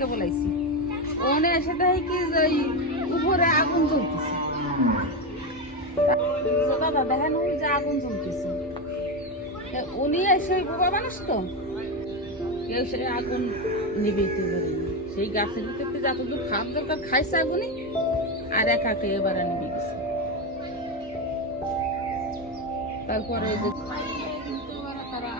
থেকে বলাইছি। ওনে এসে দেখি কি ওই উপরে আগুন জ্বলতেছে। দাদা, দেখেন ওই যে আগুন জ্বলতেছে। উনি এসে বাবা মানুষ তো? কেউ সে আগুন নিবিতে পারেনি সেই গাছের ভিতরে যতদূর খাওয়ার দরকার খাইছে আগুনই, আর একাকে এবারে নিবে গেছে তারপরে যে তারা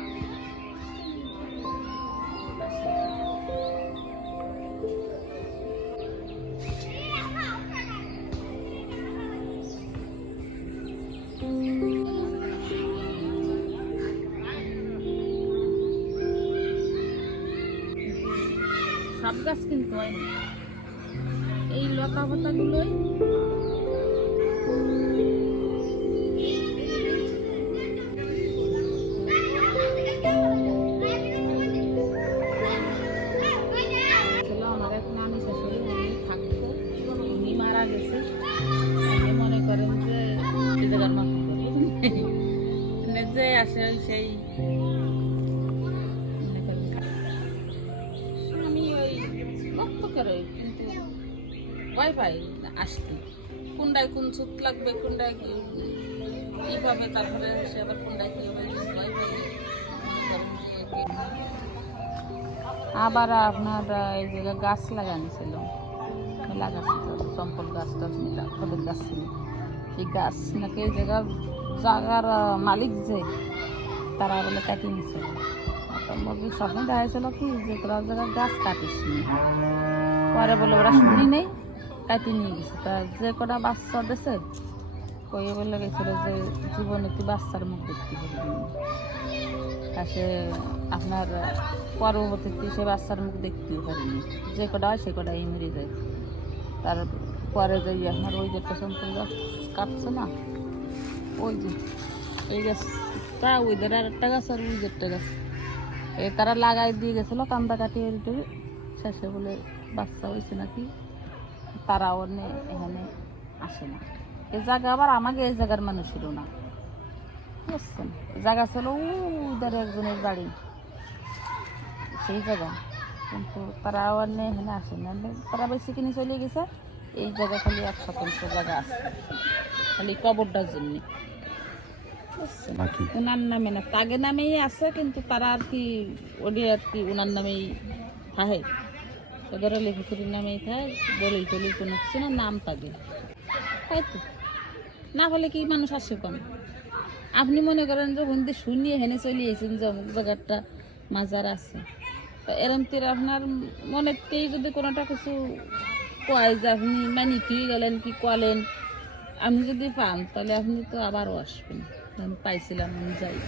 সব গাছ কিন্তু হয়নি এই লতা পাতাগুলোই ছিল আমার এক করে, কিন্তু ওয়াইফাই আসতে। কোনটায় কোন সুত লাগবে কোনটায় কি কি তারপরে সে আবার কোনটায় কি হবে ওয়াইফাই আবার আপনার, এই জায়গায় গাছ লাগানো ছিল চম্পল গাছ টাছ ফলের গাছ ছিল। সেই গাছ নাকি এই জায়গার জায়গার মালিক যে, তারা বলে কাটিয়ে নিছে। তো মুরগি স্বপ্নে দেখা ছিল কি যে তোরা জায়গায় গাছ কাটিস পরে বলে ওরা শুনি নেই কাটিয়ে নিয়ে গেছে। তা যে কটা বাচ্চা দেশে কয়ে বলে গেছিল যে জীবনে তুই বাচ্চার মুখ দেখতে পারবি আপনার পরবর্তীতে সে বাচ্চার মুখ দেখতে পারিনি। যে কটা হয় সে কটাই মেরে যায়। তারপরে যে আপনার ওই যে গাছ কাটছে না, ওই যে, এই গাছ তা ওইদের আর একটা গাছ আর ওই যে একটা গাছ। এই তারা লাগাই দিয়ে গেছিল, কান্দা কাটিয়ে শেষে বলে বাচ্চা হয়েছে নাকি? তারা অন্য এখানে আসে না। এই জায়গা আবার আমাকে এই জায়গার মানুষেরও না। বুঝছেন? জায়গা ছিল উদার একজনের বাড়ি। সেই জায়গা। কিন্তু তারা অন্য এখানে আসে না। তারা বেশি কিনে চলে গেছে। এই জায়গা খালি এক শতাংশ জায়গা আছে। খালি কবরটার জন্য। ওনার নামে না তাগে নামেই আছে কিন্তু তারা আর কি ওটি আর কি ওনার নামেই থাকে ওদের লেখকের নামেই থাকে দলিল টলিল কোনো কিছু না, নাম তাগে তাই তো। না হলে কি মানুষ আসে কেন? আপনি মনে করেন যে হিন্দি শুনিয়ে হেনে চলে এসেছেন যে অমুক জায়গাটা মাজার আছে। তো এরম তীর আপনার মনেতেই যদি কোনোটা কিছু কয় যে আপনি মানে কি গেলেন, কি কলেন, আপনি যদি পান, তাহলে আপনি তো আবারও আসবেন। আমি পাইছিলাম, আমি যাই।